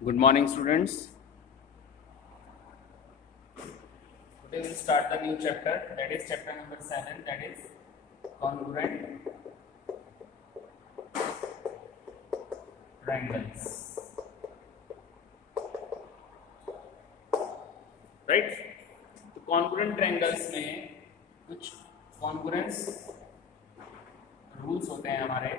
Good morning, students. Today we'll start the new chapter, that is chapter number 7, that is congruent triangles. Right? तो congruent triangles में कुछ congruence rules होते हैं हमारे.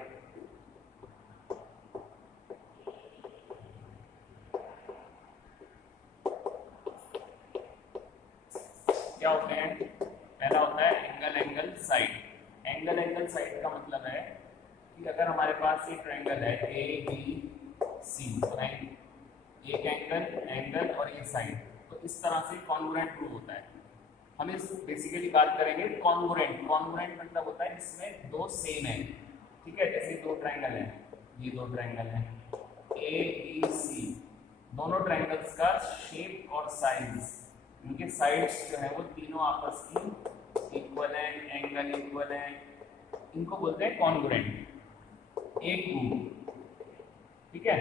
क्या होते हैं? पहला होता है angle angle side. Angle angle side का मतलब है कि अगर हमारे पास ये ट्रायंगल है ए बी सी, एक एंगल और ये साइड, तो इस तरह से कॉन्ग्रुएंट रूल होता है. हम इस बेसिकली बात करेंगे कॉन्ग्रुएंट. कॉन्ग्रुएंट मतलब होता है जिसमें दो सेम है. ठीक है, जैसे दो ट्रायंगल है, ये दो ट्रायंगल है ए बी सी, दोनों ट्रायंगल्स का शेप और साइज, इनके साइड्स जो है वो तीनों आपस की इक्वल है, एंगल इक्वल है, इनको बोलते हैं कॉन्ग्रुएंट. एक रूल. ठीक है,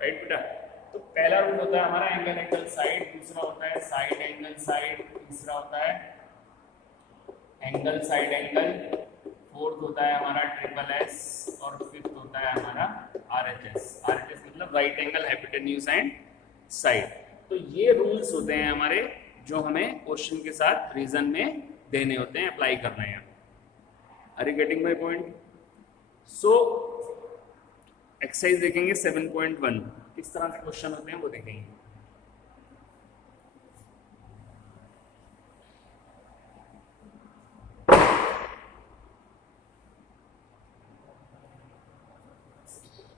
राइट बेटा. तो पहला रूल होता है हमारा एंगल एंगल साइड, दूसरा होता है साइड एंगल साइड, तीसरा होता है एंगल साइड एंगल, फोर्थ होता है हमारा ट्रिपल एस और फिफ्थ होता है हमारा आरएचएस. आरएचएस मतलब right angle hypotenuse and side. तो ये रूल्स होते हैं हमारे जो हमें क्वेश्चन के साथ रीजन में देने होते हैं, अप्लाई करना है. Are you getting my point? So exercise देखेंगे 7.1, किस तरह से क्वेश्चन होते हैं वो देखेंगे.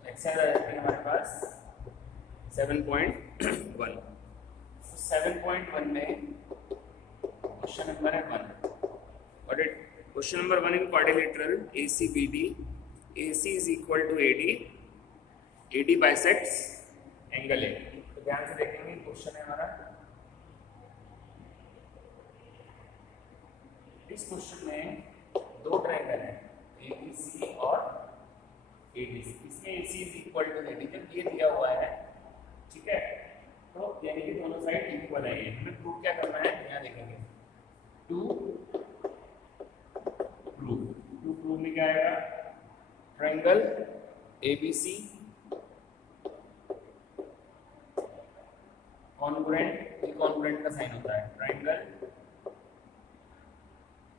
एक्सरसाइज आ जाती है हमारे पास 7.1. 7.1 में क्वेश्चन नंबर है 1. Question number 1 in quadrilateral ACBD, AC is equal to AD, AD bisects angle A. तो ध्यान से देखेंगे क्वेश्चन है हमारा. इस क्वेश्चन में दो ट्रायंगल है ABC और ADC. इसमें AC is equal to AD जब ये दिया हुआ है, ठीक है, तो यानी कि दोनों साइड इक्वल है. हमें प्रूव क्या करना है, यहाँ देखेंगे. टू प्रूव में क्या आएगा, ट्रायंगल ABC कॉन्ग्रुएंट, ये कॉन्ग्रुएंट का साइन होता है, ट्रायंगल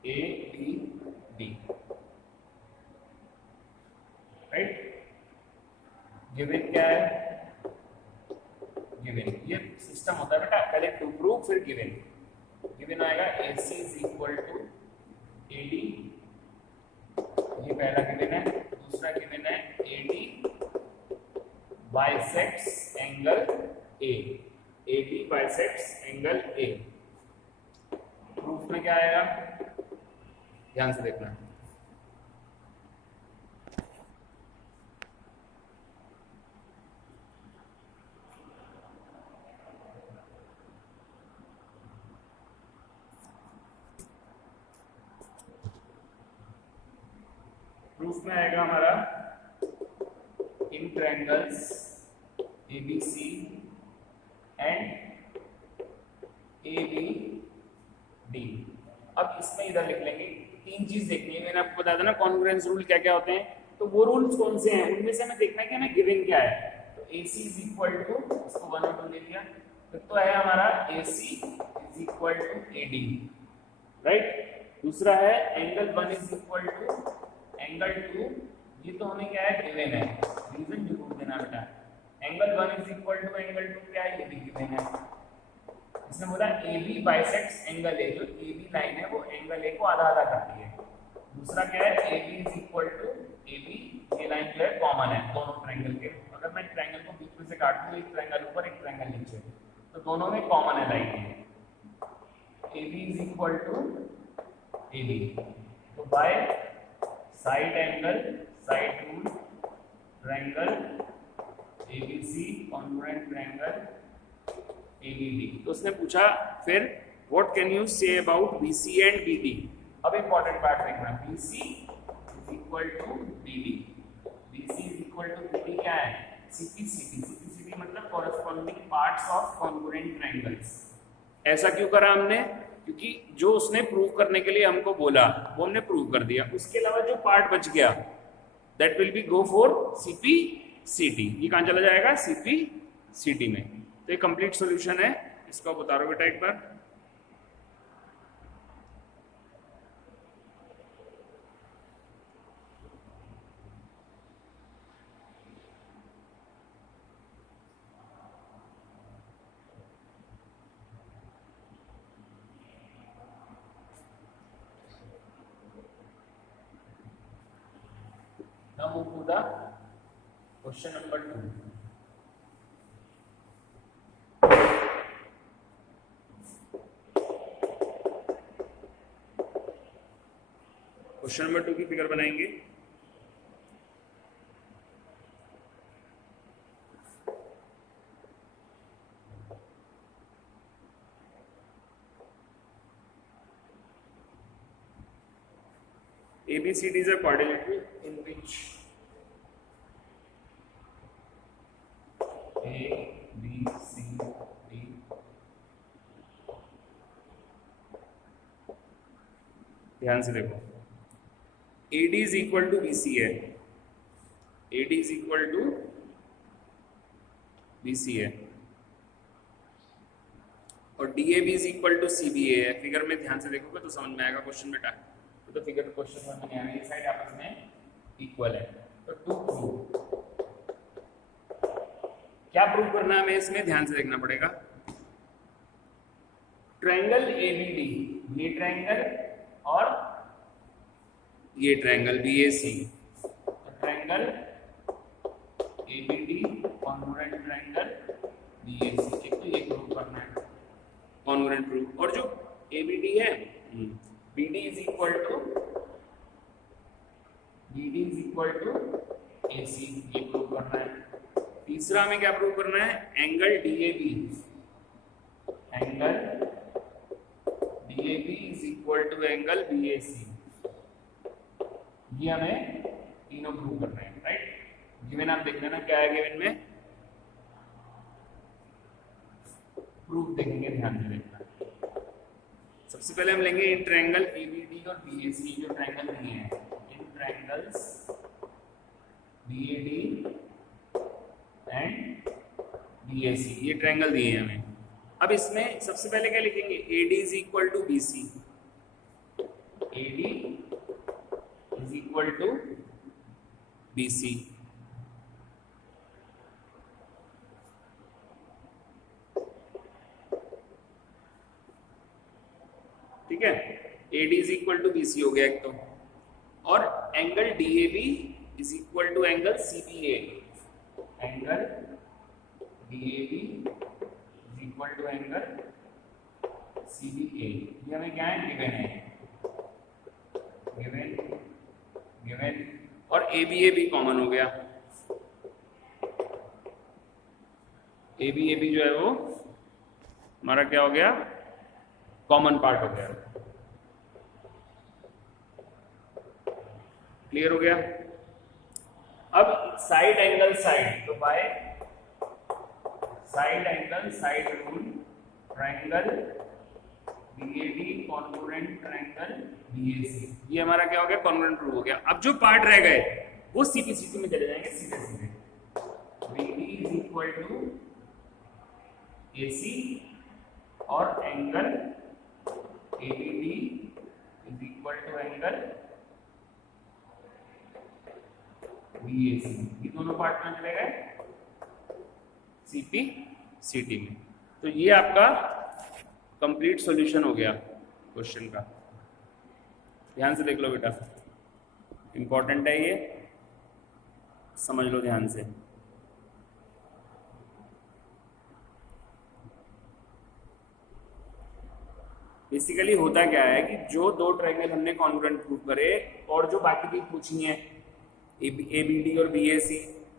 ABD. राइट. गिवन क्या है, गिवन ये सिस्टम होता है बेटा, पहले टू प्रूव फिर गिवन. गिवन आएगा AC is equal to AD, ये पहला गिवन है. दूसरा गिवन है AD bisects angle A, AD bisects angle A. Proof में क्या आएगा, ध्यान से देखना. प्रूफ में आएगा हमारा इन ट्रायंगल्स ABC एंड ABD. अब इसमें इधर लिख लेंगे. तीन चीज देखनी है, मैंने आपको बताया था ना कॉन्ग्रुएंस रूल क्या क्या होते हैं, तो वो रूल्स कौन से हैं उनमें से हमें देखना है कि हमें गिवन क्या है. तो AC इज इक्वल टू, इसको 1 और 2 ले लिया, तो है हमारा AC is equal to AD. Right. दूसरा है angle 1 is equal to angle 2, ये तो हमें क्या है गिवन है, रीजन जरूर देना बेटा. Angle 1 is equal to angle 2 क्या है, ये भी गिवन है. इसने बोला AB बाइसेक्ट्स एंगल A, जो AB लाइन है वो एंगल A को आधा आधा करती है. दूसरा क्या है AB is equal to AB, ये लाइन जो है कॉमन है दोनों ट्रायंगल के. अगर मैं ट्रायंगल को बीच में से काट दूं, एक ट्रायंगल ऊपर एक ट्रायंगल नीचे, तो दोनों में कॉमन है लाइन है. AB is equal to AB, तो by side angle side rule triangle ABC congruent triangle ABD. तो उसने पूछा फिर what can you say about BC and BD. अब इंपॉर्टेंट पार्ट देखना, BC is equal to BD. BC is equal equal to PD क्या है, CPCT. CPCT मतलब corresponding parts of congruent triangles. ऐसा क्यों करा हमने, क्योंकि जो उसने प्रूव करने के लिए हमको बोला वो हमने प्रूव कर दिया, उसके अलावा जो पार्ट बच गया that will be go for CPCT. ये कहां चला जाएगा, सीपीसीटी में। तो ये कंप्लीट सॉल्यूशन है, इसको आप उतारो बेटा एक बार। Now move to the question number 2. Question number 2 की फिगर बनाएंगे। ABCD is a quadrilateral in which A, B, C, D ध्यान से देखो, AD is equal to BC है, AD is equal to BC है, और DAB is equal to CBA है। Figure में ध्यान से देखोगे तो समझ में आएगा क्वेश्चन बेटा। तो फिगर क्वेश्चन समझ में आएगा, ये साइड आपस में इक्वल है। तो टू प्रूव, क्या प्रूव करना है हमें इसमें, ध्यान से देखना पड़ेगा। ट्रायंगल ABD, ये ट्रायंगल और ये ट्रायंगल BAC, तो triangle ABD congruent triangle BAC, एक तो ये प्रूव करना है कॉन्ग्रुएंट प्रूफ। और जो ABD है BD is equal to AC, ये प्रूव करना है। तीसरा हमें क्या प्रूव करना है, angle DAB is equal to angle BAC, ये हमें तीनों प्रूव करना है, राइट। गिवन आप देख लेना क्या है गिवन में, प्रूफ देखेंगे, ध्यान से देखना। सबसे पहले हम लेंगे इन ट्रायंगल ABD और BAC, जो ट्रायंगल नहीं है, इन ट्रायंगल्स BAD एंड BAC, ये ट्रायंगल दिए हैं हमें। अब इसमें सबसे पहले क्या लिखेंगे, AD is equal to BC, AD is equal to BC, ठीक है। AD is equal to BC हो गया एक तो, और angle DAB is equal to angle CBA, angle DAB is equal to angle CBA, ये हमें क्या है, गिवन, और ABA भी कॉमन हो गया। ABA जो है वो हमारा क्या हो गया, कॉमन पार्ट हो गया। क्लियर हो गया। अब साइड एंगल साइड, तो by side angle side rule, triangle BAD congruent triangle BAC, ये हमारा क्या हो गया, कॉन्ग्रुएंट प्रूव हो गया। अब जो पार्ट रह गए वो CPCT में चले जाएंगे सीधे। BD is equal to AC और angle ABD is equal to angle BAC, ये दोनों पार्ट में चले गए CPCT में। तो ये आपका कंप्लीट सॉल्यूशन हो गया क्वेश्चन का। ध्यान से देख लो बेटा, इंपॉर्टेंट है ये, समझ लो ध्यान से। बेसिकली होता क्या है कि जो दो ट्रायंगल हमने कॉन्ग्रुएंट प्रूव करे और जो बाकी की पूछनी है ABD और BAC,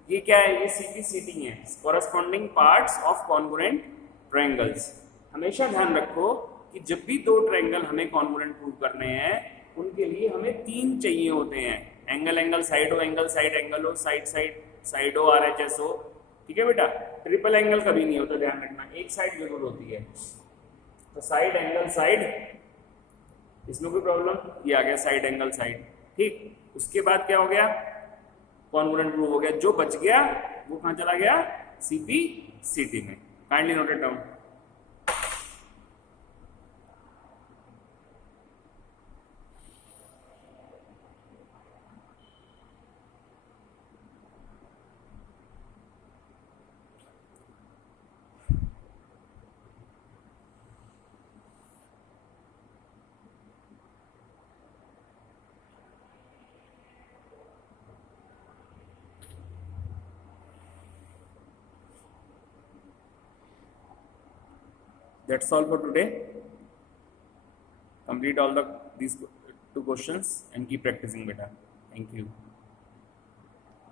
ये क्या है, ये CPCT है, corresponding parts of congruent triangles. हमेशा ध्यान रखो कि जब भी दो ट्रायंगल हमें कॉन्ग्रुएंट प्रूव करने हैं उनके लिए हमें तीन चाहिए होते हैं, एंगल एंगल साइड हो, साइड साइड साइड हो, RHS हो, ठीक है बेटा। ट्रिपल एंगल कभी नहीं होता, ध्यान रखना, एक साइड जरूर होती है। तो साइड एंगल साइड, इसमें कोई प्रॉब्लम, ये आ गया साइड एंगल साइड, ठीक। उसके बाद क्या हो गया, कॉन्ग्रुएंट प्रूव हो गया। जो बच गया वो कहां चला गया, CP/CT में। Kindly note it down. That's all for today. Complete all these 2 questions and keep practicing beta. Thank you.